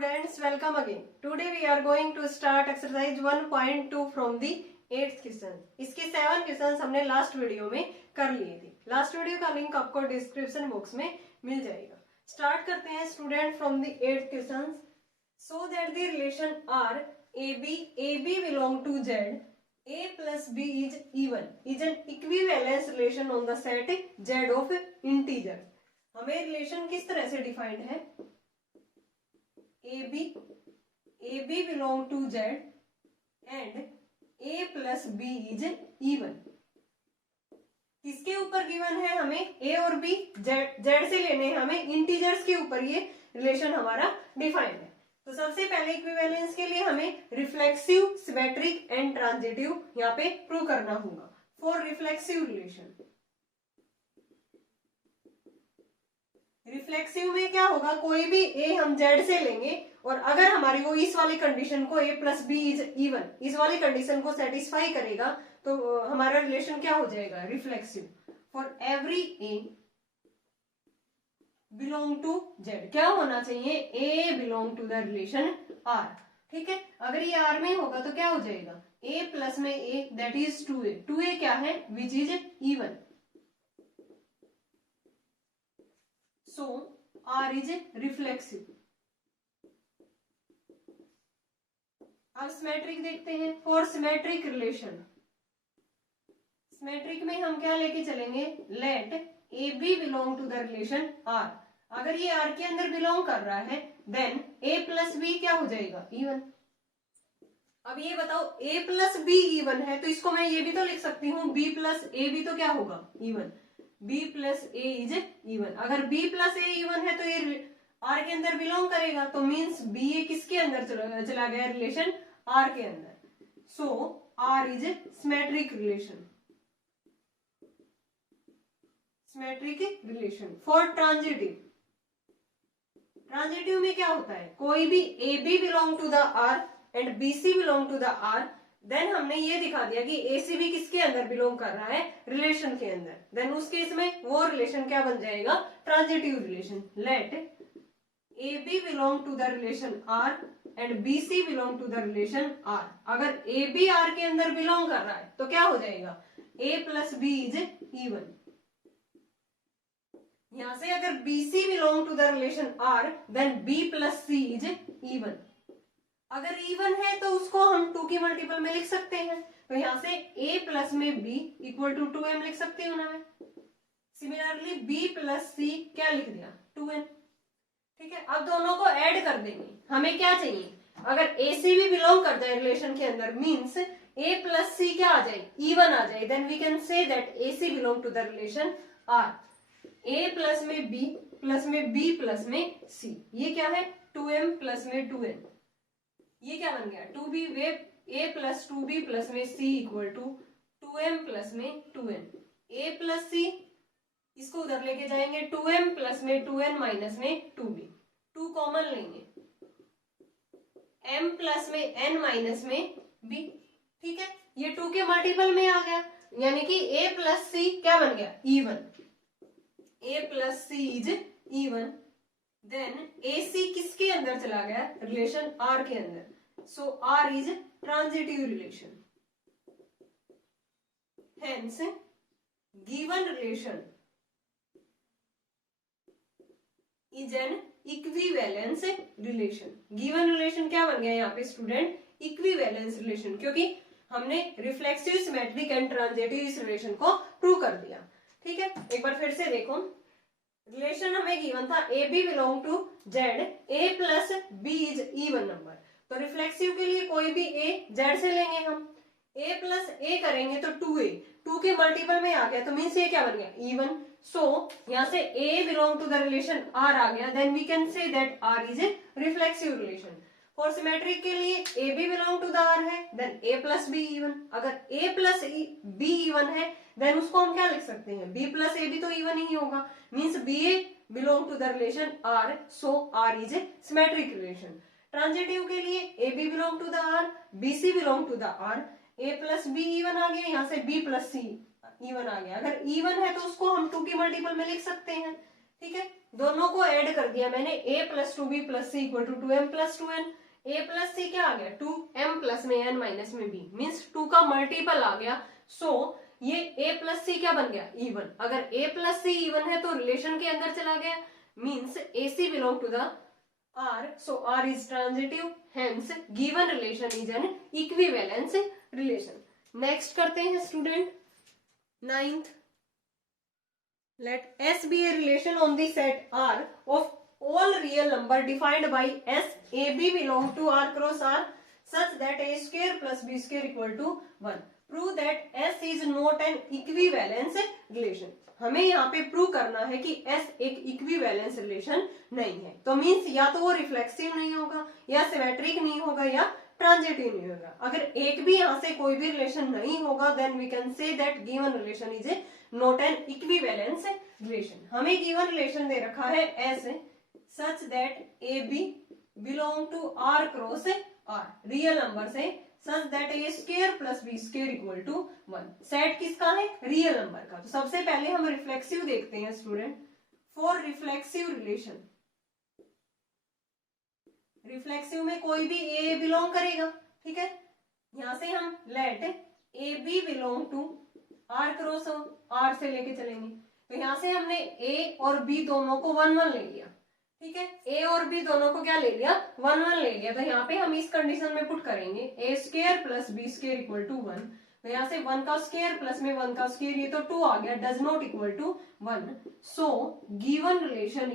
students, welcome again. Today we are going to start exercise 1.2 from the 8th question. इसके 7 questions हमने last video में कर लिए थे. लास्ट वीडियो का लिंक आपको डिस्क्रिप्शन बॉक्स में मिल जाएगा. स्टार्ट करते हैं student from the 8th question. So that the relation R AB belong to Z, A plus B is even is an equivalence relation on the set Z of integers. हमें relation किस तरह से defined है? AB belong to Z and A plus B is even. किसके ऊपर given है? हमें A और B Z से लेने हैं हमें, इंटीजर्स के ऊपर ये रिलेशन हमारा डिफाइंड है. तो सबसे पहले इक्विवेलेंस के लिए हमें रिफ्लेक्सिव, सिमेट्रिक एंड ट्रांजिटिव यहाँ पे प्रूव करना होगा. फॉर रिफ्लेक्सिव रिलेशन, रिफ्लेक्सिव में क्या होगा? कोई भी A हम Z से लेंगे और अगर हमारी वो इस वाली कंडीशन को A plus B is even, इस वाली कंडीशन को सेटिस्फाई करेगा तो हमारा रिलेशन क्या हो जाएगा? Reflexive. For every A belong to Z, क्या होना चाहिए? A belong to the relation R. ठीक है, अगर ये R में होगा तो क्या हो जाएगा? A प्लस में A that is 2A. 2A क्या है? Which is even. So R is reflexive. अब सिमेट्रिक देखते हैं. फॉर सिमेट्रिक रिलेशन, सिमेट्रिक में हम क्या लेके चलेंगे? Let AB belong to the relation R. अगर ये R के अंदर बिलोंग कर रहा है देन A प्लस B क्या हो जाएगा? इवन. अब ये बताओ, A प्लस B इवन है तो इसको मैं ये भी तो लिख सकती हूँ B प्लस A भी तो क्या होगा? Even. B plus A is even. अगर B प्लस A इवन है तो ये R के अंदर बिलोंग करेगा, तो मीन्स B किसके अंदर चला गया? रिलेशन R के अंदर. So R is symmetric relation. Symmetric relation. For transitive, transitive में क्या होता है? कोई भी AB belong to the R and BC belong to the R, then हमने ये दिखा दिया कि AC भी किसके अंदर बिलोंग कर रहा है? रिलेशन के अंदर. देन उस केस में वो रिलेशन क्या बन जाएगा? Transitive relation. Let AB belong to the relation R and BC belong to the relation R. अगर AB R के अंदर बिलोंग कर रहा है तो क्या हो जाएगा? A plus B is even. यहां से अगर BC belong to the relation R then B plus C is even. अगर इवन है तो उसको हम 2 की मल्टीपल में लिख सकते हैं. तो यहां से A प्लस में B इक्वल टू 2m लिख सकती हूँ ना मैं. सिमिलरली B प्लस C क्या लिख दिया? 2n. ठीक है, अब दोनों को ऐड कर देंगे. हमें क्या चाहिए? अगर AC भी बिलोंग कर जाए रिलेशन के अंदर मीन्स A प्लस C क्या आ जाए? इवन आ जाए. Then we can say that AC belong to the relation R. A plus में B प्लस में B प्लस में C, ये क्या है? 2m प्लस में 2n. ये क्या बन गया? 2b वे A प्लस 2b प्लस में C equal to 2m plus में 2n. A प्लस C इसको उधर लेके जाएंगे, 2m प्लस में 2n माइनस में 2b. 2 कॉमन लेंगे, m प्लस में n माइनस में b. ठीक है, ये 2 के मल्टीपल में आ गया, यानी कि A प्लस C क्या बन गया? Even. A plus C is even. Then AC किसके अंदर चला गया? रिलेशन R के अंदर. So R is transitive relation. Hence given relation is an equivalence relation. Given relation क्या बन गया यहाँ पे स्टूडेंट? इक्विवेलेंस रिलेशन, क्योंकि हमने रिफ्लेक्सिव, सिमेट्रिक एंड ट्रांजिटिव इस रिलेशन को प्रूव कर दिया. ठीक है, एक बार फिर से देखो. रिलेशन हमें गिवन था AB belong to Z, A plus B is even number. तो रिफ्लेक्सिव के लिए कोई भी A Z से लेंगे हम. A प्लस A करेंगे तो 2A, 2 के मल्टीपल में आ गया तो मीन्स ये क्या बन गया? इवन. सो यहाँ से A belong to the relation R आ गया. Then we can say that R is a reflexive relation. For symmetric के लिए AB belong to the R है then A plus B even. अगर A प्लस B इवन है then उसको हम क्या लिख सकते हैं? B प्लस A भी तो इवन ही होगा. Means BA belong to the relation R, so R is a symmetric relation. Transitive के लिए AB belong to the R, BC belong to the R, A plus B even आ गया, यहाँ से B प्लस C इवन आ गया. अगर even है तो उसको हम 2 की मल्टीपल में लिख सकते हैं. ठीक है, दोनों को ऐड कर दिया मैंने, a plus 2b plus c equal to 2m plus 2n। a plus c क्या आ गया 2m प्लस में n माइनस में b, मीन्स 2 का मल्टीपल आ गया। सो ये a प्लस c क्या बन गया इवन। अगर a प्लस c इवन है तो रिलेशन के अंदर चला गया, means ac belong to the R, so R is transitive, hence given relation is an equivalence relation. Next करते हैं student 9th. Let S be a relation on the set R of all real number defined by S AB belong to R cross R such that A square plus B square equal to 1. Prove that S is not an equivalence relation. हमें यहाँ पे prove करना है कि S एक equivalence relation नहीं है। तो मीन्स या तो वो रिफ्लेक्सिव नहीं होगा, या सिमेट्रिक नहीं होगा, या ट्रांजिटिव नहीं होगा। अगर एक भी यहाँ से कोई भी रिलेशन नहीं होगा then we can say that given relation is a not an equivalence relation. हमें गिवन रिलेशन दे रखा है S such that a B belong to R cross R, real number से such that a square plus b square equal to 1। Set किसका है real number का। तो सबसे पहले हम रिफ्लेक्सिव देखते हैं student. For reflexive relation, reflexive में कोई भी a बिलोंग करेगा, ठीक है। यहां से हम let A B belong to R cross R से लेके चलेंगे। तो यहां से हमने a और b दोनों को 1 1 ले लिया, ठीक है। a और b दोनों को क्या ले लिया 1 1 ले लिया। तो यहाँ पे हम इस कंडीशन में पुट करेंगे a square plus b square equal to 1। तो यहाँ से 1 का स्क्वायर प्लस में 1 का स्क्वायर, ये तो 2 आ गया, does not equal to 1। So given relation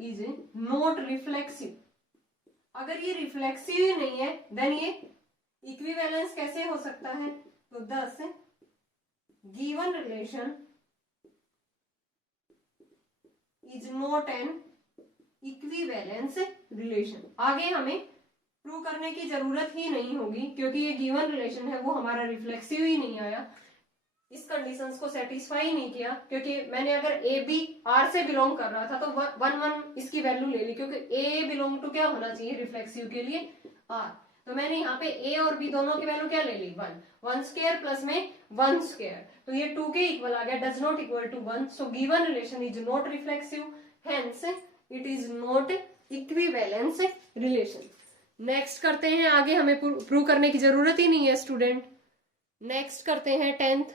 is not reflexive. अगर ये रिफ्लेक्सिव ही नहीं है देन ये इक्विवेलेंस कैसे हो सकता है। तो 10 given relation is not an equivalence relation. आगे हमें प्रूव करने की जरूरत ही नहीं होगी क्योंकि ये गिवन रिलेशन है वो हमारा रिफ्लेक्सिव ही नहीं आया, इस कंडीशंस को सेटिस्फाई नहीं किया। क्योंकि मैंने अगर ए बी आर से बिलोंग कर रहा था तो 1 1 इसकी वैल्यू ले ली, क्योंकि ए बिलोंग टू क्या होना चाहिए रिफ्लेक्सिव के लिए आर। तो मैंने यहाँ पे ए और बी दोनों की वैल्यू क्या ले ली 1 स्क्वायर प्लस में 1 स्क्वायर, तो ये 2 के इक्वल आ गया, does not equal to 1। So given relation is not reflexive, hence it is not equivalence relation. Next करते हैं आगे, हमें प्रूव करने की जरूरत ही नहीं है स्टूडेंट। नेक्स्ट करते हैं 10th।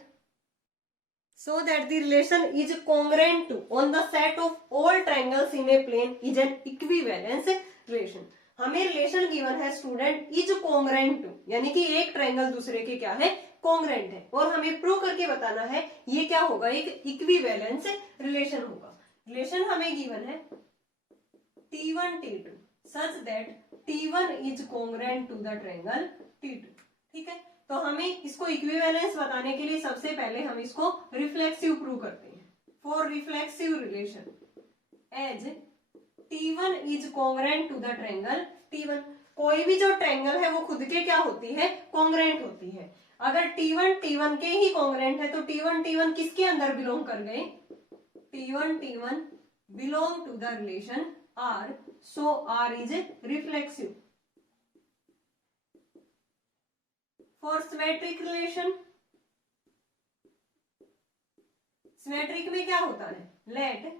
So that the relation is congruent to on the set of all triangles in a plane is an equivalence relation। हमें रिलेशन गिवन है स्टूडेंट इज कॉन्ग्रेंट टू, यानी कि एक ट्रायंगल दूसरे के क्या है कॉन्ग्रेंट है, और हमें प्रूव करके बताना है ये क्या होगा एक इक्विवेलेंस रिलेशन होगा। रिलेशन हमें गिवन है T1 T2 such that T1 is congruent to the triangle T2, ठीक है। तो हमें इसको इक्विवेलेंस बताने के लिए सबसे पहले हम इसको रिफ्लेक्सिव प्रूव करते हैं। For reflexive relation as T1 is congruent to the triangle T1, कोई भी जो ट्रायंगल है वो खुद के क्या होती है कॉन्ग्रेंट होती है। अगर T1 T1 के ही कॉन्ग्रेंट है तो T1 T1 किसके अंदर बिलोंग कर गए, T1 T1 belong to the relation R, so R is reflexive. For symmetric relation, symmetric में क्या होता है let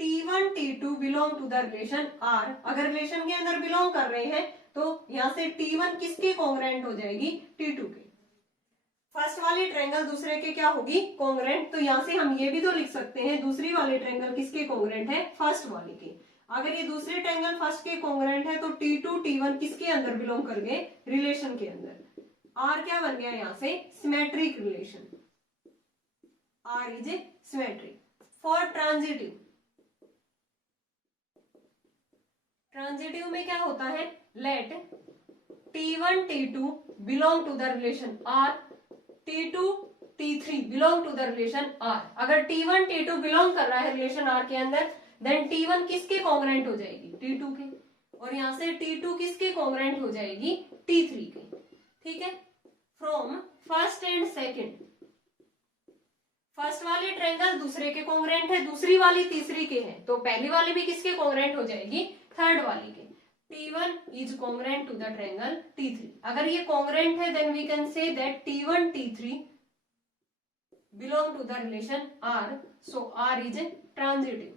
T1 T2 belong to the relation R। अगर रिलेशन के अंदर बिलोंग कर रहे हैं तो यहां से T1 किसके कॉन्ग्रेंट हो जाएगी T2 के। फर्स्ट वाली ट्रायंगल दूसरे के क्या होगी कॉन्ग्रेंट, तो यहां से हम ये भी तो लिख सकते हैं दूसरी वाली ट्रायंगल किसके कॉन्ग्रेंट है फर्स्ट वाली के। अगर ये दूसरे ट्रायंगल फर्स्ट के कॉन्ग्रेंट है तो T2 T1 किसके अंदर बिलोंग कर गए रिलेशन के अंदर। R क्या बन गया यहां से symmetric relation, R is a symmetric. For transitive, transitive में क्या होता है let T1 T2 belong to the relation R, T2 T3 belong to the relation R। अगर T1 T2 बिलोंग कर रहा है रिलेशन R के अंदर देन T1 किसके कॉन्ग्रेंट हो जाएगी T2 के, और यहां से T2 किसके कॉन्ग्रेंट हो जाएगी T3 के, ठीक है। From first and second, first वाली ट्रायंगल दूसरे के कॉन्ग्रेंट है, दूसरी वाली तीसरी के है, तो पहली वाली भी किसके कॉन्ग्रेंट हो जाएगी थर्ड वाली के। T1 is congruent to the triangle T3। अगर ये कॉन्ग्रेंट है then we can say that T1 T3 belong to the relation R, so R is transitive.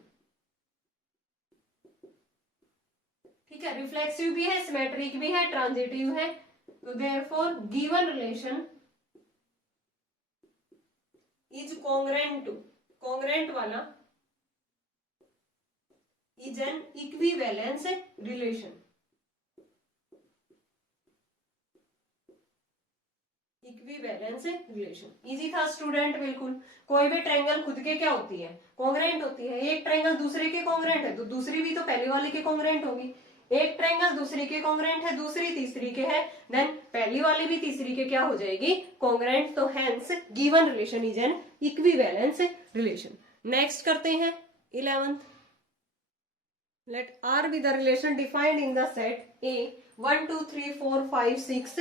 ठीक है, रिफ्लेक्सिव भी है, सिमेट्रिक भी है, ट्रांजिटिव है, तो therefore given relation is congruent to, congruent वाला is an equivalence relation, equivalence relation. Easy था स्टूडेंट, बिल्कुल। कोई भी ट्रायंगल खुद के क्या होती है, कॉन्ग्रेंट होती है। एक ट्रायंगल दूसरे के कॉन्ग्रेंट है तो दूसरी भी तो पहले वाले के कॉन्ग्रेंट होगी। एक ट्रायंगल दूसरी के कॉन्ग्रेंट है, दूसरी तीसरी के है, देन पहली वाली भी तीसरी के क्या हो जाएगी, कॉन्ग्रेंट। तो hence given relation is an equivalence relation. Next करते हैं 11th। Let R be the relation defined in the set A 1 2 3 4 5 6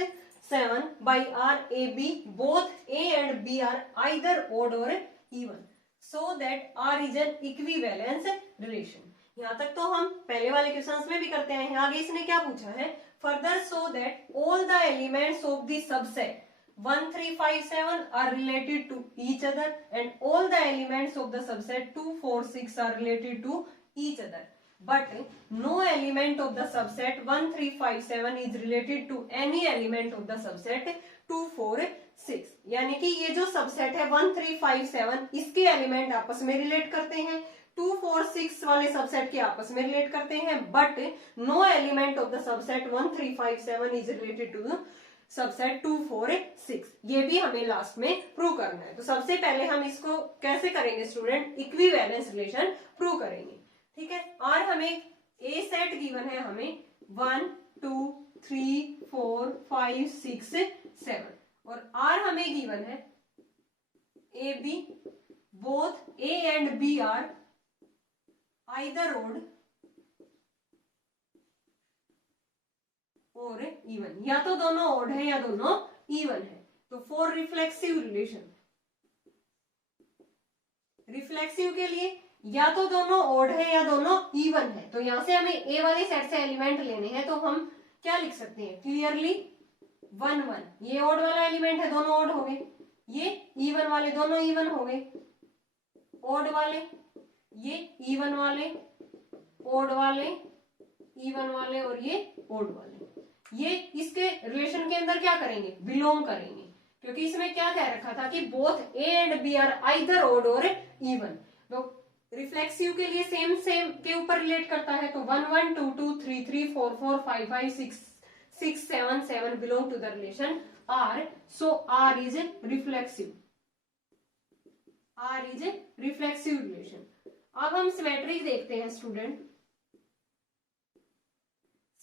7 by R A B, both A and B are either odd or even, so that R is an equivalence relation। यहाँ तक तो हम पहले वाले questions में भी करते हैं। आगे इसने क्या पूछा है, further so that all the elements of the subset 1 3 5 7 are related to each other and all the elements of the subset 2 4 6 are related to each other, but no element of the subset 1 3 5 7 is related to any element of the subset 2 4 6। यानी कि ये जो subset है 1 3 5 7 इसके element आपस में relate करते हैं, 2 4 6 वाले सबसेट के आपस में रिलेट करते हैं, but no element of the subset 1 3 5 7 is related to subset 2 4 6। ये भी हमें लास्ट में प्रूव करना है। तो सबसे पहले हम इसको कैसे करेंगे स्टूडेंट, इक्विवेलेंस रिलेशन प्रूव करेंगे। ठीक है, और हमें ए सेट गिवन है, हमें 1 2 3 4 5 6 7, और आर हमें गिवन है ए b, both A and B are either odd और इवन, या तो दोनों ओड है या दोनों इवन है। तो फॉर रिफ्लेक्सिव रिलेशन, रिफ्लेक्सिव के लिए या तो दोनों ओड है या दोनों इवन है। तो यहां से हमें ए वाले सेट से एलिमेंट लेने हैं, तो हम क्या लिख सकते हैं, क्लियरली 1 1, ये ओड वाला एलिमेंट है, दोनों ओड हो गए, ये इवन वाले दोनों इवन हो गए, ओड वाले ये इवन वाले, ओड वाले इवन वाले, और ये ओड वाले, ये इसके रिलेशन के अंदर क्या करेंगे, बिलोंग करेंगे, क्योंकि इसमें क्या कह रखा था कि both A and B are either odd और इवन। तो रिफ्लेक्सिव के लिए सेम सेम के ऊपर रिलेट करता है, तो 1 1 2 2 3 3 4 4 5 5 6 6 7 7 belong to the relation R, so R is a reflexive, R is a reflexive relation। अब हम सिमेट्रिक देखते हैं स्टूडेंट।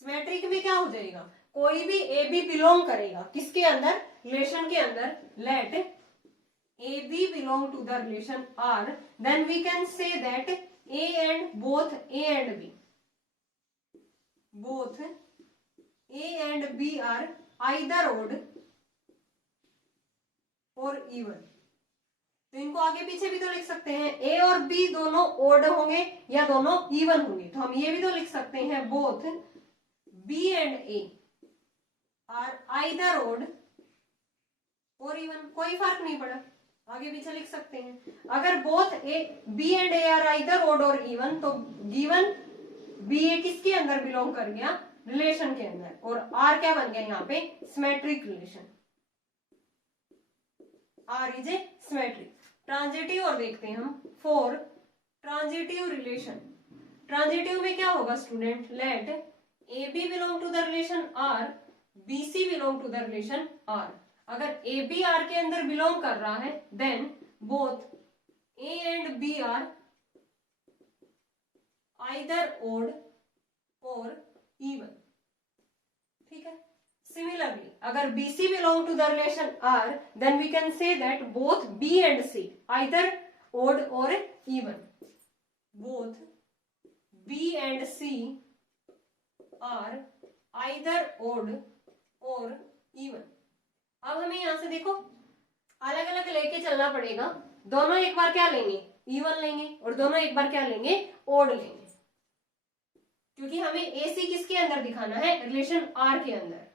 सिमेट्रिक में क्या हो जाएगा, कोई भी ए बी बिलोंग करेगा किसके अंदर, रिलेशन के अंदर। Let A B belong to the relation R, then we can say that a and both A and b, both A and B are either odd और इवन। तो इनको आगे पीछे भी तो लिख सकते हैं, ए और बी दोनों ओड होंगे या दोनों इवन होंगे। तो हम ये भी तो लिख सकते हैं, both B and A are either odd और इवन, कोई फर्क नहीं पड़ा, आगे पीछे लिख सकते हैं। अगर both a b and A are either odd और इवन, तो गिवन बी ए किसके अंदर बिलोंग कर गया, रिलेशन के अंदर, और आर क्या बन गया यहाँ पे, symmetric relation, R is a symmetric. Transitive और देखते हैं हम, फॉर ट्रांजिटिव रिलेशन, ट्रांजिटिव में क्या होगा student, let A B belong to the relation R, B C belong to the relation R. अगर ए बी आर के अंदर बिलोंग कर रहा है, then both A and B are either odd और इवन। ठीक है, सिमिलरली अगर BC belong to the relation R, then we can say that both B and C either odd or even, both B and C are either odd or even। अब हमें यहां से देखो अलग अलग लेके चलना पड़ेगा, दोनों एक बार क्या लेंगे, इवन लेंगे, और दोनों एक बार क्या लेंगे, ओड लेंगे, क्योंकि हमें AC किसके अंदर दिखाना है, रिलेशन R के अंदर।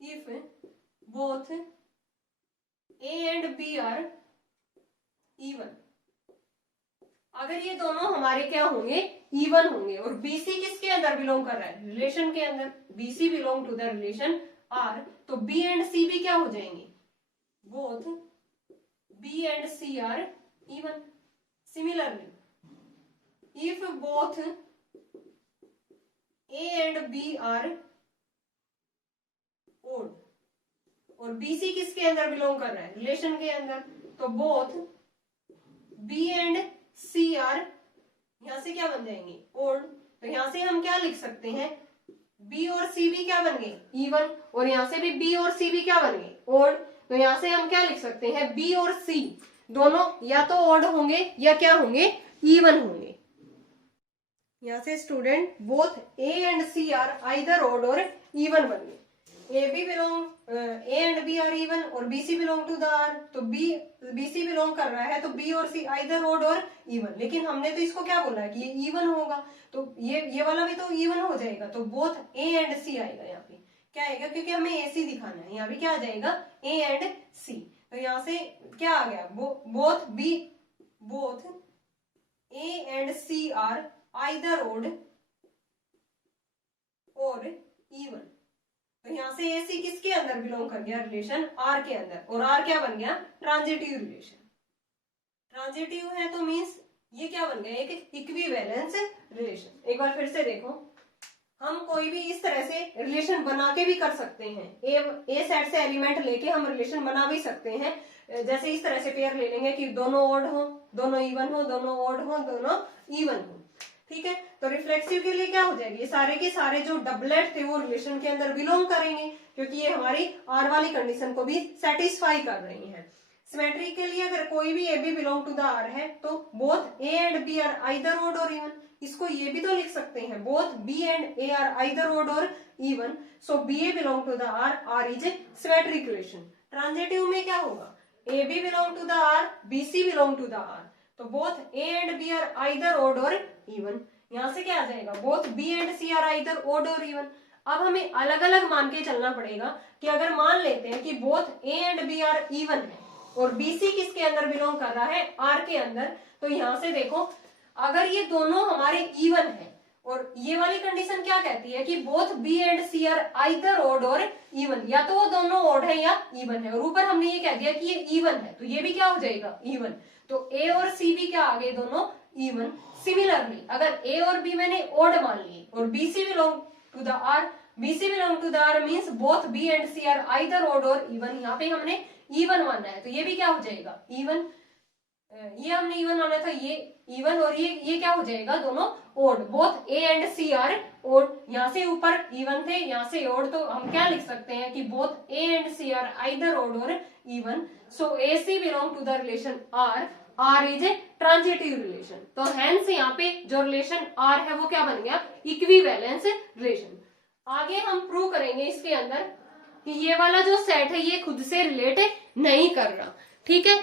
If both A and B are even. अगर ये दोनों हमारे क्या होंगे, इवन होंगे, और बीसी किसके अंदर बिलोंग कर रहा है, रिलेशन के अंदर, BC belong to the relation R, तो बी एंड सी भी क्या हो जाएंगे, both B and C are even. Similarly if both A and B are odd, और बीसी किसके अंदर बिलोंग कर रहा है, रिलेशन के अंदर, तो both B and C are, यहां से क्या बन जाएंगे, ओड। तो यहां से हम क्या लिख सकते हैं, बी और सी भी क्या बन गए, इवन, और यहां से भी बी और सी भी क्या बन गए, ओड। तो यहां से हम क्या लिख सकते हैं, बी और सी दोनों या तो ओड होंगे या क्या होंगे, इवन होंगे। यहां से student both A and C are either odd और इवन बन गए। A B belong, A and B are even और B C belong to the R, तो बी सी बिलोंग कर रहा है तो बी और सी आइदर ओड और इवन। लेकिन हमने तो इसको क्या बोला कि ये इवन होगा, तो ये वाला भी तो इवन हो जाएगा, तो बोथ ए एंड सी आएगा। यहाँ पे क्या आएगा, क्योंकि हमें ए सी दिखाना है, यहाँ भी क्या आ जाएगा, ए एंड सी। तो यहाँ से क्या आ गया, both A and C are either odd और इवन। तो यहां से ए सी किसके अंदर बिलोंग कर गया, रिलेशन आर के अंदर, और आर क्या बन गया, ट्रांजिटिव रिलेशन। ट्रांजिटिव है तो मींस ये क्या बन गया, एक इक्विवेलेंस रिलेशन। एक बार फिर से देखो, हम कोई भी इस तरह से रिलेशन बना के भी कर सकते हैं, ए सेट से एलिमेंट लेके हम रिलेशन बना भी सकते हैं। जैसे इस तरह से पेयर ले लेंगे कि दोनों ओड हो, दोनों इवन हो, दोनों ओड हो, दोनों इवन हो, ठीक है। तो रिफ्लेक्सिव के लिए क्या हो जाएगी, ये सारे के सारे जो डबलेट थे वो रिलेशन के अंदर बिलोंग करेंगे, क्योंकि ये हमारी आर वाली कंडीशन को भी सेटिस्फाई कर रही है। सिमेट्री के लिए अगर कोई भी A B belong to the R है तो both A and B are either odd और इवन। इसको ये भी तो लिख सकते हैं, both B and A are either odd और even, so B A belong to the R, R is a symmetric relation. Transitive में क्या होगा, A B belong to the R, B C belong to the R, तो both A and B are either odd और even. यहां से क्या आ जाएगा, both B and C are either odd और इवन। अब हमें अलग अलग मान के चलना पड़ेगा कि अगर मान लेते हैं कि both A and B are even है और बी सी किसके अंदर बिलोंग कर रहा है, आर के अंदर, तो यहां से देखो अगर ये दोनों हमारे इवन है, और ये वाली कंडीशन क्या कहती है कि both B and C are either odd और इवन, या तो वो दोनों ओड है या इवन है, और ऊपर हमने ये कह दिया कि ये इवन है, तो ये भी क्या हो जाएगा, इवन। तो ए और सी भी क्या आ गए, दोनों इवन। सिमिलरली अगर ए और बी मैंने ओड मान लिए और B C belong to the R, B C belong to the R means both B and C are either odd और इवन, यहाँ पे हमने इवन मानना है, तो ये भी क्या हो जाएगा, इवन। ये हमने इवन माना था, ये इवन, और ये क्या हो जाएगा, दोनों odd, both A and C are odd. यहाँ से ऊपर इवन थे, यहाँ से ओड, तो हम क्या लिख सकते हैं कि both A and C are either odd और even, so A C belong to the relation R, R is a transitive relation. तो हेंस यहाँ पे जो रिलेशन आर है वो क्या बन गया, इक्विवेलेंस रिलेशन। आगे हम प्रूव करेंगे इसके अंदर कि ये वाला जो सेट है ये खुद से रिलेट नहीं कर रहा, ठीक है।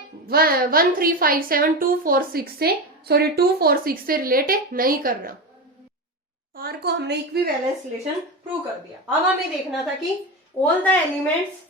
1 3 5 7 2 4 6 से, सॉरी 2 4 6 से रिलेट नहीं कर रहा। आर को हमने इक्विवेलेंस रिलेशन प्रूव कर दिया। अब हमें देखना था कि all the elements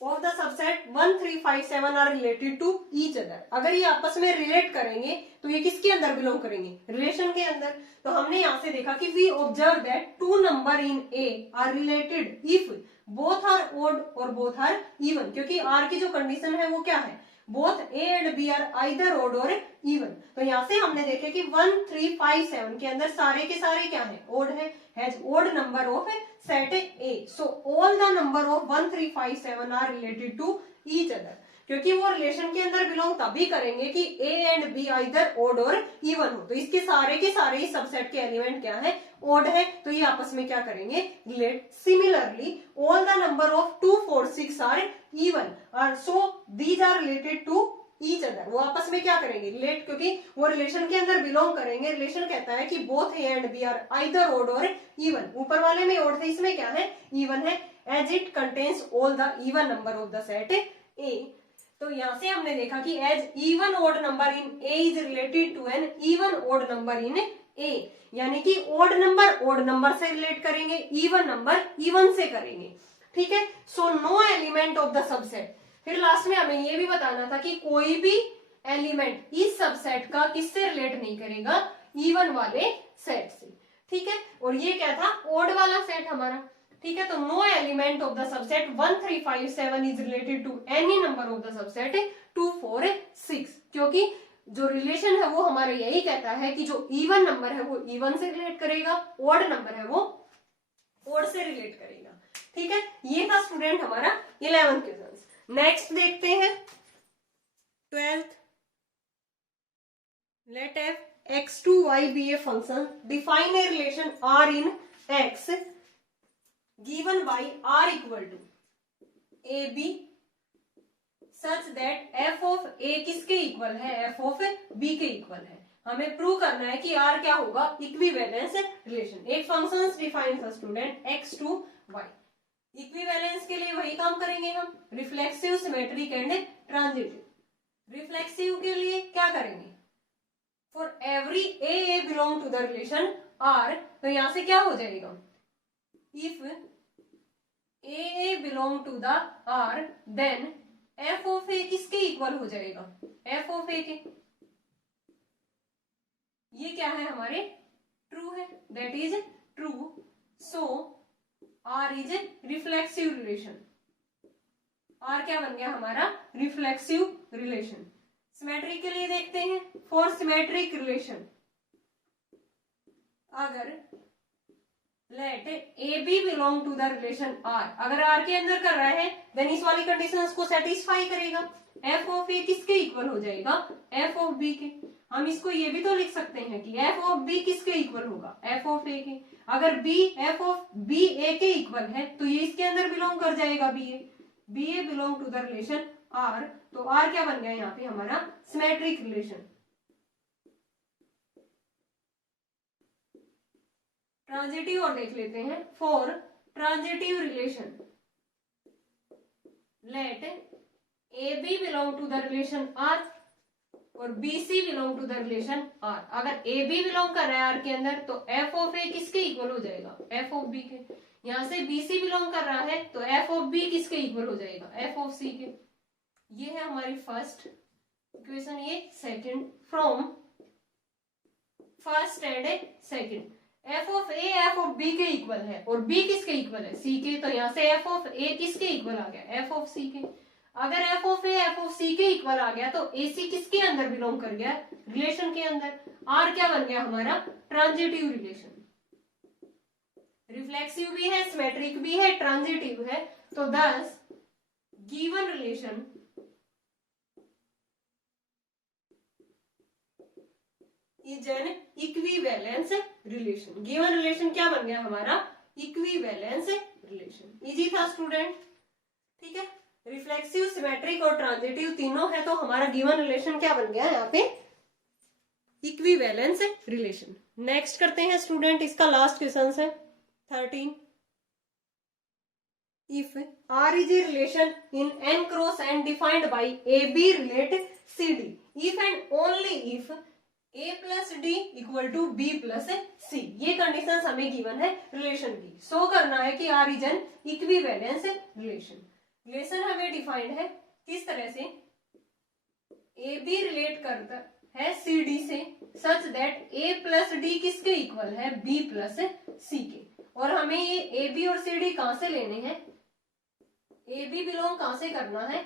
of the subset 1 3 5 7 are related to each other. अगर ये आपस में रिलेट करेंगे तो ये किसके अंदर बिलोंग करेंगे, रिलेशन के अंदर। तो हमने यहां से देखा कि we observe that 2 number in a are related if both are odd और बोथ आर इवन, क्योंकि आर की जो कंडीशन है वो क्या है, both A and B are either odd और इवन। तो यहाँ से हमने देखे कि 1 3 5 7 के अंदर सारे के सारे क्या है, ओड है, has odd number of set a, so all the number of 1 3 5 7 are related to each other, क्योंकि वो रिलेशन के अंदर बिलोंग तभी करेंगे कि a and b either odd और इवन हो। तो इसके सारे के सारे ही सबसेट के एलिमेंट क्या है, ओड है, तो ये आपस में क्या करेंगे, relate. Similarly all the number of 2 4 6 are even, so these are related to each other, वो आपस में क्या करेंगे, रिलेट, क्योंकि वो रिलेशन के अंदर बिलोंग करेंगे। रिलेशन कहता है कि both A and B are either odd और इवन, ऊपर वाले में ओड थे, इसमें क्या है, इवन है, as it contains all the even number of the set A. तो यहां से हमने देखा कि as even odd number in A is related to an even odd number in A, यानी कि ओड नंबर से रिलेट करेंगे, इवन नंबर इवन से करेंगे, ठीक है। So no element of the subset. फिर लास्ट में हमें ये भी बताना था कि कोई भी एलिमेंट इस सबसेट का किससे रिलेट नहीं करेगा, इवन वाले सेट से, ठीक है। और ये क्या था, ओड वाला सेट हमारा, ठीक है। तो no element of the subset 1 3 5 7 is related to any number of the subset 2 4 6, क्योंकि जो रिलेशन है वो हमारा यही कहता है कि जो इवन नंबर है वो इवन से रिलेट करेगा, ओड नंबर है वो ओड से रिलेट करेगा, ठीक है। ये था स्टूडेंट हमारा 11 क्वेश्चन। नेक्स्ट देखते हैं 12th। Let f x to y be a function, define a relation r in x given by r equal to a b such that f of a किसके equal है, f of b के equal है। हमें prove करना है कि r क्या होगा, इक्विवेलेंस रिलेशन। एक फंक्शन डिफाइन था student x to y। Equivalence के लिए वही काम करेंगे हम, reflexive, symmetric and transitive. Reflexive के लिए क्या करेंगे, for every a belong to the relation R, तो यहां से क्या हो जाएगा, if a belong to the R then f of ए किसके इक्वल हो जाएगा, एफ ऑफ ए के। ये क्या है हमारे, ट्रू है, that is true. So R is a reflexive relation. R क्या बन गया हमारा, रिफ्लेक्सिव रिलेशन। सिमेट्रिक के लिए देखते हैं, फॉर सिमेट्रिक रिलेशन अगर let A B belong to the relation R, अगर आर के अंदर कर रहा है देन इस वाली कंडीशंस को सेटिस्फाई करेगा। एफ ऑफ ए किसके इक्वल हो जाएगा, एफ ऑफ बी के। हम इसको ये भी तो लिख सकते हैं कि एफ ऑफ बी किसके इक्वल होगा, एफ ऑफ ए के। अगर बी एफ ऑफ बी ए के इक्वल है तो ये इसके अंदर बिलोंग कर जाएगा, b A belong to the relation R. तो आर क्या बन गया यहाँ पे हमारा, सिमेट्रिक रिलेशन। ट्रांजिटिव और देख लेते हैं, for transitive relation let A B belong to the relation R और B C belong to the relation R. अगर ए बी बिलोंग कर रहा है आर के अंदर तो एफ ऑफ ए किसके इक्वल हो जाएगा, एफ ऑफ बी के। यहां से बी सी बिलोंग कर रहा है तो एफ ऑफ बी किसके इक्वल हो जाएगा, एफ ऑफ सी के। ये है हमारी फर्स्ट इक्वेशन, ये second. From first and second f of A F of b के इक्वल है और बी किसके इक्वल है, सी के। तो यहाँ से एफ ऑफ ए किसके इक्वल आ गया, एफ ऑफ सी के। अगर F of A F of सी के इक्वल आ गया तो ए सी किसके अंदर बिलोंग कर गया, रिलेशन के अंदर। आर क्या बन गया हमारा, ट्रांजिटिव रिलेशन। रिफ्लेक्सिव भी है, सिमेट्रिक भी है, ट्रांजिटिव है। तो दस given relation is an equivalence relation. Given relation क्या बन गया हमारा, इक्विवेलेंस रिलेशन। इजी था स्टूडेंट, ठीक है। रिफ्लेक्सिव, सिमेट्रिक और ट्रांजिटिव तीनों है, तो हमारा गिवन रिलेशन क्या बन गया यहाँ पे, इक्विवेलेंस रिलेशन। नेक्स्ट करते हैं स्टूडेंट, इसका लास्ट क्वेश्चन है 13। If R is a relation in n cross n defined by AB relate CD, if and only if A plus D equal to B plus C, ये condition हमें given है relation की। Show करना है कि R is an equivalence relation. Relation हमें defined है किस तरह से, AB रिलेट करता है CD से such that A plus D किसके इक्वल है, B प्लस C के। और हमें ये AB और CD कहां से लेने हैं, AB बिलोंग कहां से करना है,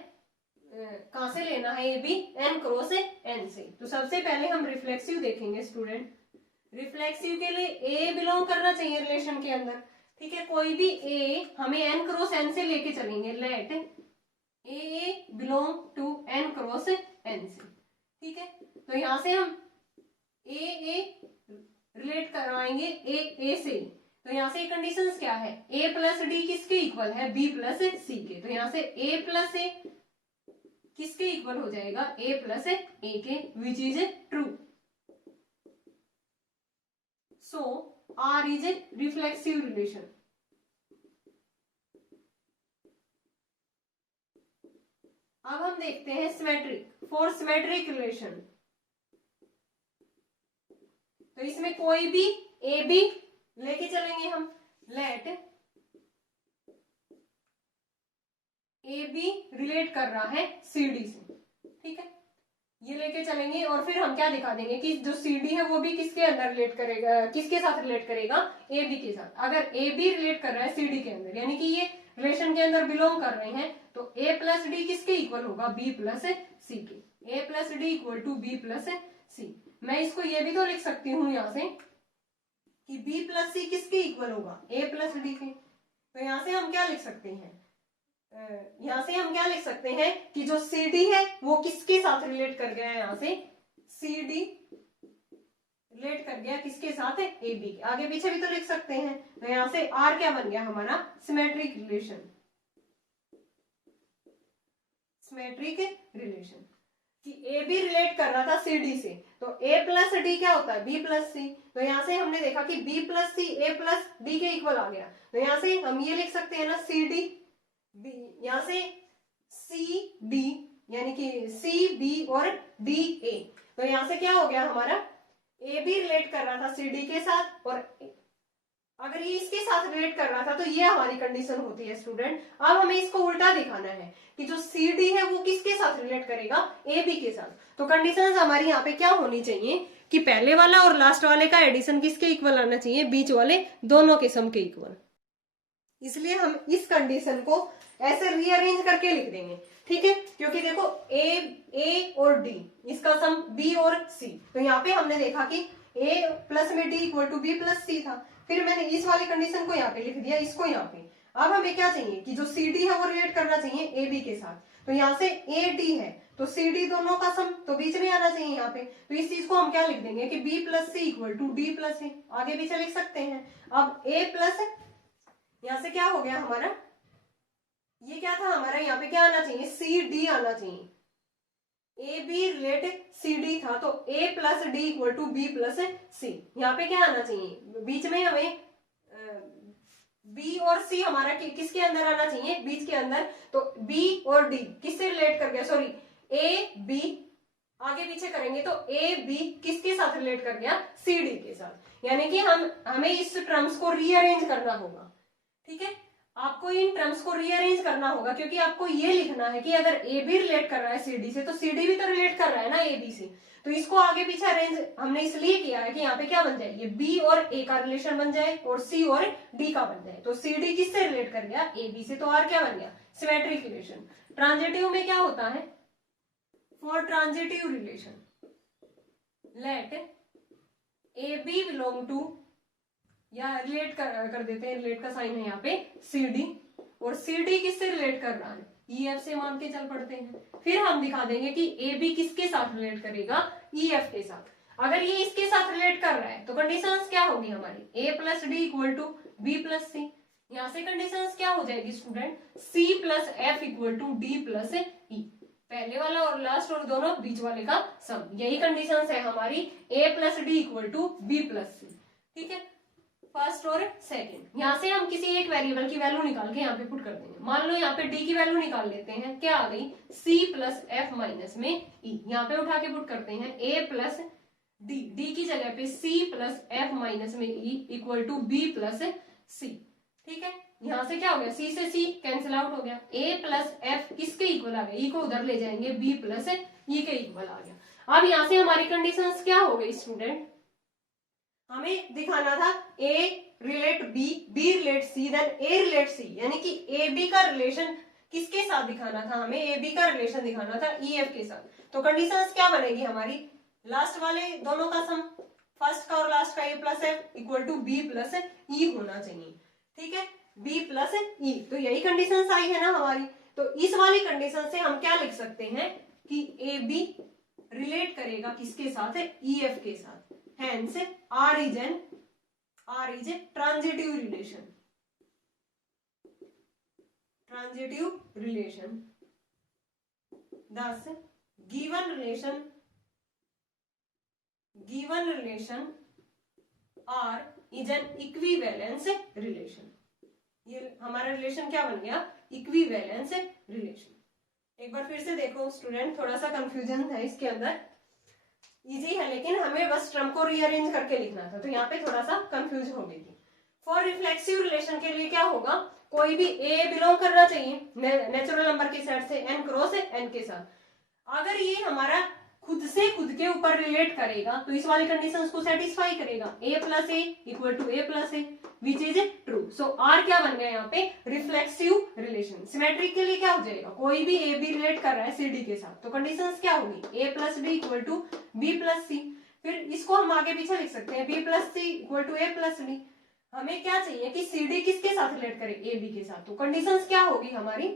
कहां से लेना है ए बी, एन क्रॉस एन से। तो सबसे पहले हम रिफ्लेक्सिव देखेंगे स्टूडेंट। रिफ्लेक्सिव के लिए ए बिलोंग करना चाहिए रिलेशन के अंदर, ठीक है। कोई भी ए हमें एन क्रॉस एन से लेके चलेंगे, let A belong to N cross N से, ठीक है। तो यहां से हम ए रिलेट करवाएंगे ए से। तो यहाँ से कंडीशंस क्या है, ए प्लस डी किसके इक्वल है, बी प्लस सी के। तो यहाँ से ए प्लस ए किसके इक्वल हो जाएगा, ए प्लस ए के, which is a true. So R is a reflexive relation. अब हम देखते हैं सिमेट्रिक। फॉर सिमेट्रिक रिलेशन तो इसमें कोई भी ए बी लेके चलेंगे हम, लेट ए बी रिलेट कर रहा है सी डी से, ठीक है। ये लेके चलेंगे और फिर हम क्या दिखा देंगे कि जो सी डी है वो भी किसके अंदर रिलेट करेगा, किसके साथ रिलेट करेगा, ए बी के साथ। अगर ए बी रिलेट कर रहा है सी डी के अंदर, यानी कि ये रिलेशन के अंदर बिलोंग कर रहे हैं, तो ए प्लस डी किसके इक्वल होगा, बी प्लस सी के। A plus D equal to B plus C. मैं इसको ये भी तो लिख सकती हूँ यहाँ से कि बी प्लस सी किसके इक्वल होगा, ए प्लस डी के। तो यहाँ से हम क्या लिख सकते हैं, यहां से हम क्या लिख सकते हैं कि जो सी डी है वो किसके साथ रिलेट कर गया है, यहां से सी डी रिलेट कर गया किसके साथ है, ए बी। आगे पीछे भी तो लिख सकते हैं। तो यहां से आर क्या बन गया हमारा, सिमेट्रिक रिलेशन। सिमेट्रिक रिलेशन कि ए बी रिलेट कर रहा था सी डी से, तो ए प्लस डी क्या होता है, बी प्लस सी। तो यहां से हमने देखा कि बी प्लस सी ए प्लस डी के इक्वल आ गया। तो यहां से हम ये लिख सकते हैं ना, सी डी बी, यहां से सी डी यानी कि सी बी और डी ए। तो यहां से क्या हो गया हमारा, ए बी रिलेट कर रहा था सी डी के साथ, और अगर ये इसके साथ रिलेट कर रहा था तो ये हमारी कंडीशन होती है स्टूडेंट। अब हमें इसको उल्टा दिखाना है कि जो सी डी है वो किसके साथ रिलेट करेगा, ए बी के साथ। तो कंडीशन हमारी यहाँ पे क्या होनी चाहिए कि पहले वाला और लास्ट वाले का एडिशन किसके इक्वल आना चाहिए, बीच वाले दोनों के सम के इक्वल। इसलिए हम इस कंडीशन को ऐसे रीअरेंज करके लिख देंगे, ठीक है। क्योंकि देखो ए और डी इसका सम बी और सी। तो यहाँ पे हमने देखा कि ए प्लस में D equal to B plus C था, फिर मैंने इस वाली कंडीशन को यहाँ पे लिख दिया, इसको यहाँ पे। अब हमें क्या चाहिए कि जो सी डी है वो रिलेट करना चाहिए ए बी के साथ। तो यहाँ से ए डी है तो सी डी दोनों का सम तो बीच में आना चाहिए यहाँ पे। तो इस चीज को हम क्या लिख देंगे कि B plus C equal to D plus A. आगे पीछे लिख सकते हैं। अब ए प्लस यहां से क्या हो गया हमारा, ये क्या था हमारा, यहाँ पे क्या आना चाहिए, सी डी आना चाहिए। A B relate C D था, तो A plus D equal to B plus C. यहाँ पे क्या आना चाहिए, बीच में हमें बी और सी हमारा किसके अंदर आना चाहिए, बीच के अंदर। तो बी और डी किससे रिलेट कर गया, सॉरी ए बी, आगे पीछे करेंगे तो ए बी किसके साथ रिलेट कर गया, सी डी के साथ। यानी कि हमें इस टर्म्स को रीअरेंज करना होगा, ठीक है। आपको इन टर्म्स को रीअरेंज करना होगा क्योंकि आपको ये लिखना है कि अगर ए बी रिलेट कर रहा है सी डी से तो सी डी भी तो रिलेट कर रहा है ना ए बी से। तो इसको आगे पीछे अरेंज हमने इसलिए किया है कि यहाँ पे क्या बन जाए, ये बी और ए का रिलेशन बन जाए और सी और डी का बन जाए। तो सी डी किससे रिलेट कर गया, ए बी से, तो आर क्या बन गया, सिमेट्रिक रिलेशन। ट्रांजिटिव में क्या होता है, for transitive relation let A B belong to, या रिलेट कर देते हैं, रिलेट का साइन है यहाँ पे सी डी, और सी डी किससे रिलेट कर रहा है, ई एफ से मान के चल पड़ते हैं। फिर हम दिखा देंगे कि ए बी किसके साथ रिलेट करेगा, ई एफ के साथ। अगर ये इसके साथ रिलेट कर रहा है तो कंडीशंस क्या होगी हमारी, A plus D equal to B plus C. यहाँ से कंडीशंस क्या हो जाएगी student, C plus F equal to D plus E. पहले वाला और लास्ट और दोनों बीच वाले का सम, यही कंडीशंस है हमारी A plus D equal to B plus C, ठीक है। फर्स्ट और सेकंड, यहाँ से हम किसी एक वेरिएबल की वैल्यू निकाल के यहाँ पे पुट कर देंगे। मान लो यहाँ पे डी की वैल्यू निकाल लेते हैं, क्या आ गई, सी प्लस एफ माइनस में ई। यहाँ पे उठा के पुट करते हैं ए प्लस डी, डी की जगह पे सी प्लस एफ माइनस में E equal to B plus C, ठीक है। यहाँ से क्या हो गया, सी से सी कैंसिल आउट हो गया, ए प्लस एफ किसके इक्वल आ गया, ई को उधर ले जाएंगे, बी प्लस ई के इक्वल आ गया। अब यहाँ से हमारी कंडीशंस क्या हो गई स्टूडेंट, हमें दिखाना था ए रिलेट बी, बी रिलेट सी, देन ए रिलेट सी, यानी कि ए बी का रिलेशन किसके साथ दिखाना था, हमें ए बी का रिलेशन दिखाना था ई एफ के साथ। तो कंडीशंस क्या बनेगी हमारी, लास्ट वाले दोनों का सम, फर्स्ट का और लास्ट का A plus F equal to B plus E होना चाहिए, ठीक है, बी प्लस ई। तो यही कंडीशंस आई है ना हमारी। तो इस वाली कंडीशन से हम क्या लिख सकते हैं कि ए बी रिलेट करेगा किसके साथ है, ई एफ के साथ। Hence, R is a transitive relation. Transitive relation. Thus, given relation R is an equivalence relation. ये हमारा रिलेशन क्या बन गया, इक्विवेलेंस रिलेशन। एक बार फिर से देखो स्टूडेंट, थोड़ा सा कंफ्यूजन है इसके अंदर, इजी है लेकिन हमें बस टर्म को रीअरेंज करके लिखना था, तो यहाँ पे थोड़ा सा कंफ्यूज हो गई थी। फॉर रिफ्लेक्सिव रिलेशन के लिए क्या होगा, कोई भी ए बिलोंग करना चाहिए नेचुरल नंबर के सेट से, एन क्रॉस एन के साथ। अगर ये हमारा खुद से खुद के ऊपर रिलेट करेगा तो इस वाली कंडीशंस को सेटिस्फाई करेगा, a plus A equal to a plus A which is true. So R क्या बन गया यहाँ पे, रिफ्लेक्सिव रिलेशन। सिमेट्रिक के लिए क्या हो जाएगा, कोई भी ए बी रिलेट कर रहा है सी डी के साथ तो कंडीशंस क्या होगी, a plus D equal to B plus C. फिर इसको हम आगे पीछे लिख सकते हैं, b plus C equal to a plus D. हमें क्या चाहिए कि सी डी किसके साथ रिलेट करे, ए बी के साथ, तो कंडीशंस क्या होगी हमारी,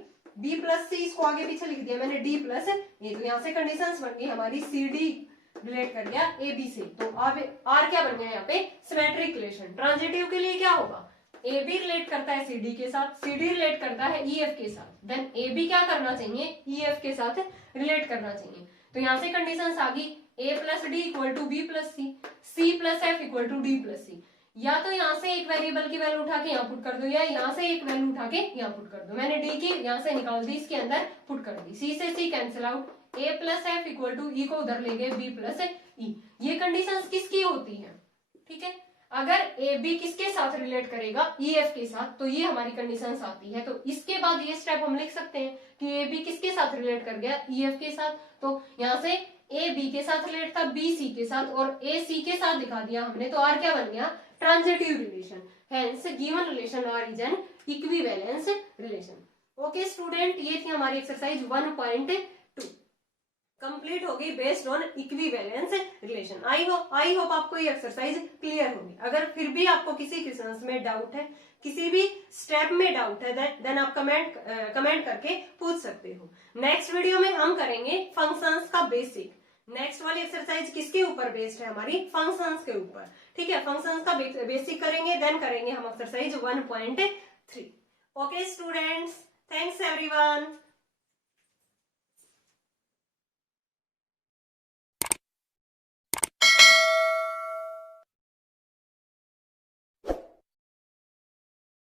b प्लस सी, इसको आगे पीछे लिख दिया मैंने d प्लस ए, तो यहाँ से कंडीशंस बन गई हमारी सी डी रिलेट कर गया ए बी से। तो अब आर क्या बन गया यहाँ पे, सिमेट्रिक रिलेशन। ट्रांजिटिव के लिए क्या होगा, ए बी रिलेट करता है सी डी के साथ, सी डी रिलेट करता है ई एफ के साथ, देन ए बी क्या करना चाहिए, ई एफ के साथ रिलेट करना चाहिए। तो यहाँ से कंडीशंस आ गई, a plus D equal to B plus C, C plus F equal to D plus C. या तो यहाँ से एक वेरिएबल की वैल्यू उठा के यहाँ पुट कर दो, या यहाँ से एक वैल्यू उठा के यहाँ पुट कर दो। मैंने डी की यहाँ से निकाल दी, इसके अंदर पुट कर दी, सी से C cancel out, a plus F equal to E को उधर ले गए b प्लस ई। ये कंडीशंस किसकी होती है, ठीक है। अगर ए बी किसके साथ रिलेट करेगा, ई एफ के साथ, तो ये हमारी कंडीशंस आती है। तो इसके बाद ये स्टेप हम लिख सकते हैं कि ए बी किसके साथ रिलेट कर गया, ई एफ के साथ। तो यहाँ से ए बी के साथ रिलेट था, बी सी के साथ, और ए सी के साथ दिखा दिया हमने, तो आर क्या बन गया, transitive relation. Hence given relation R is an equivalence relation. Okay student, ये थी हमारी एक्सरसाइज 1.2 कंप्लीट होगी based on equivalence relation. I hope आपको ये एक्सरसाइज क्लियर होगी। अगर फिर भी आपको किसी क्वेश्चन में डाउट है, किसी भी स्टेप में डाउट है, देन आप कमेंट करके पूछ सकते हो। नेक्स्ट वीडियो में हम करेंगे फंक्शंस का बेसिक। नेक्स्ट वाली एक्सरसाइज किसके ऊपर बेस्ड है, हमारी फंक्शंस के ऊपर, ठीक है। फंक्शंस का बेसिक करेंगे, देन करेंगे हम exercise 1.3। Okay students, thanks everyone.